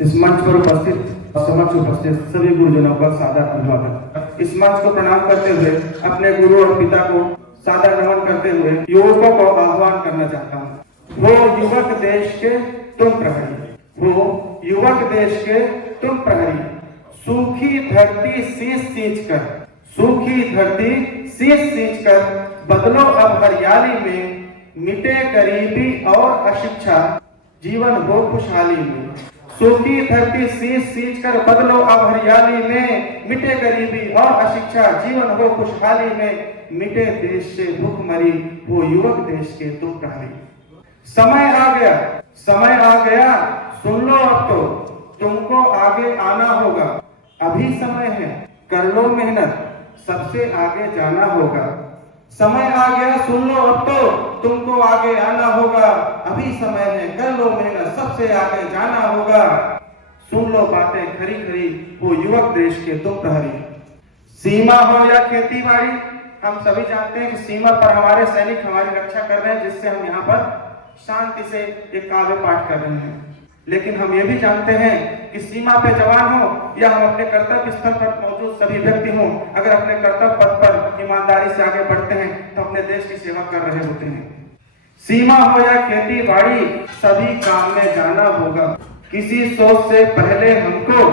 इस मंच पर उपस्थित और समक्ष उपस्थित सभी गुरुजनों का सादर अभिवादन। इस मंच को प्रणाम करते हुए अपने गुरु और पिता को सादर नमन करते हुए युवकों को आह्वान करना चाहता हूँ। हो युवक देश के तुम प्रहरी, हो युवक देश के तुम प्रहरी, सूखी धरती शीश सींच कर, सूखी धरती शीश सींच कर बदलो अब हरियाली में, मिटे गरीबी और अशिक्षा, जीवन हो खुशहाली में। सूखी धरती शीश सींच कर बदलो अब हरियाली में, मिटे गरीबी और अशिक्षा, जीवन हो खुशहाली में। मिटे देश से भूखमरी, वो युवक देश के तुम प्रहरी। समय आ गया, समय आ गया, सुन लो अब तो, तुमको आगे आना होगा। अभी समय है, कर लो मेहनत, सबसे आगे जाना होगा। समय आ गया, सुन लो अब तो, तुमको आगे आना होगा। अभी समय है, कर लो मेहनत, सबसे आगे जाना होगा। सुन लो बातें खरी खरी, वो युवक देश के तुम प्रहरी। सीमा हो या खेती बाड़ी, हम सभी जानते हैं कि सीमा पर हमारे सैनिक हमारी रक्षा कर रहे हैं, जिससे हम यहाँ पर शांति से एक काव्य पाठ कर रहे हैं। लेकिन हम ये भी जानते हैं कि सीमा पे जवान हो या हम अपने कर्तव्य स्थल पर मौजूद सभी व्यक्ति हों, अगर अपने कर्तव्य पथ पर ईमानदारी से आगे बढ़ते हैं तो अपने देश की सेवा कर रहे होते हैं। सीमा हो या खेती बाड़ी, सभी काम में जाना होगा। किसी सोच से पहले हमको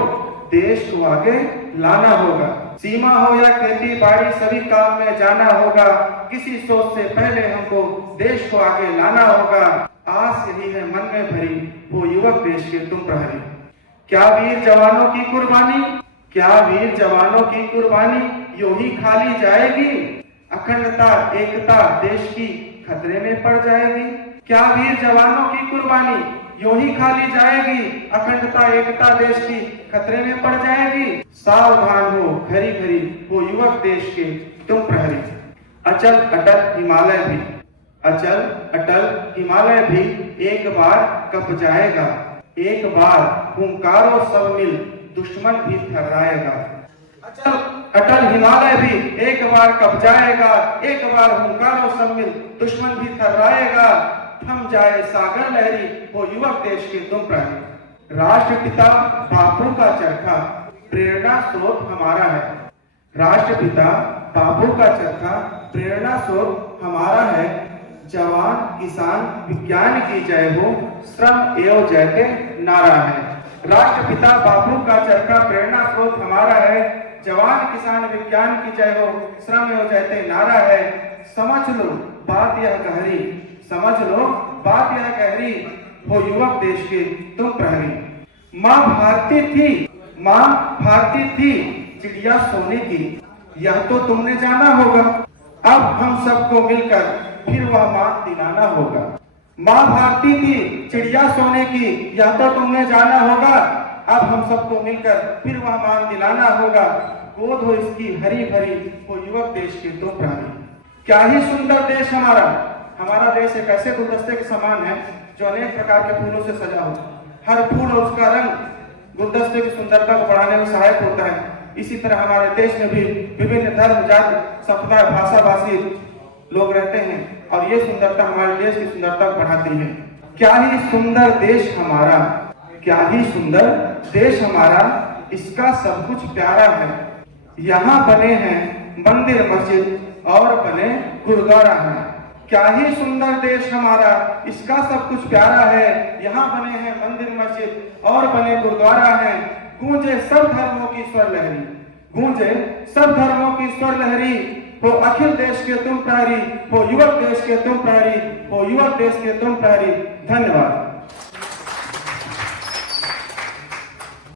देश को आगे लाना होगा। सीमा हो या खेती बाड़ी, सभी काम में जाना होगा। किसी सोच से पहले हमको देश को आगे लाना होगा। आस यही है मन में भरी, वो युवक देश के तुम प्रहरी। क्या वीर जवानों की कुर्बानी, क्या वीर जवानों की कुर्बानी यूं ही खाली जाएगी? अखंडता एकता देश की खतरे में पड़ जाएगी। क्या वीर जवानों की कुर्बानी यूं ही खाली जाएगी? अखंडता एकता देश की खतरे में पड़ जाएगी। सावधान हो घड़ी घड़ी, वो युवक देश के तुम प्रहरी। अचल अटल हिमालय भी, अचल अटल हिमालय भी एक बार कप जाएगा। एक बार हुंकारो सब मिल, दुश्मन भी थर्राएगा। अचल अटल हिमालय भी एक बार कप जाएगा। एक बार हुंकारो सब मिल, दुश्मन भी थर्राएगा। थम जाए सागर लहरी, वो युवक देश के तुम प्रहरी। राष्ट्रपिता बापू का चरखा प्रेरणा स्रोत हमारा है। राष्ट्रपिता बापू का चरखा प्रेरणा स्रोत हमारा है। जवान किसान विज्ञान की जय हो, श्रम एवं जय के नारा है। राष्ट्रपिता बापू का चरखा प्रेरणा स्रोत हमारा है। जवान किसान विज्ञान की जय हो, श्रम एवं जय के नारा है। समझ लो बात यह गहरी, समझ लो बात यह गहरी, हो युवक देश के तुम प्रहरी। माँ भारती थी, माँ भारती थी चिड़िया सोने की, यह तो तुमने जाना होगा। अब हम सबको मिलकर फिर वह मान दिलाना होगा। माँ भारती थी चिड़िया सोने की, यह तो तुमने जाना होगा। अब हम सबको मिलकर फिर वह मान दिलाना होगा। गोद हो इसकी हरी भरी, वो युवक देश के तुम प्रहरी। क्या ही सुंदर देश हमारा। हमारा देश एक ऐसे गुलदस्ते के समान है जो अनेक प्रकार के फूलों से सजा हो। हर फूल और उसका रंग गुलदस्ते की सुंदरता को बढ़ाने में सहायक होता है। इसी तरह हमारे देश में भी विभिन्न धर्म जाति संप्रदाय भाषा भाषी लोग रहते हैं और ये सुंदरता हमारे देश की सुंदरता को बढ़ाती है। क्या ही सुंदर देश हमारा, क्या ही सुंदर देश हमारा, इसका सब कुछ प्यारा है। यहाँ बने हैं मंदिर मस्जिद और बने गुरुद्वारा है। क्या ही सुंदर देश हमारा, इसका सब कुछ प्यारा है। यहाँ बने हैं मंदिर मस्जिद और बने गुरुद्वारा है। गूंजे सब धर्मों की स्वर लहरी, गूंजे सब धर्मों की स्वर लहरी, हो अखिल देश के तुम प्रहरी, हो युवक देश के तुम प्रहरी, हो युवक देश के तुम प्रहरी। धन्यवाद।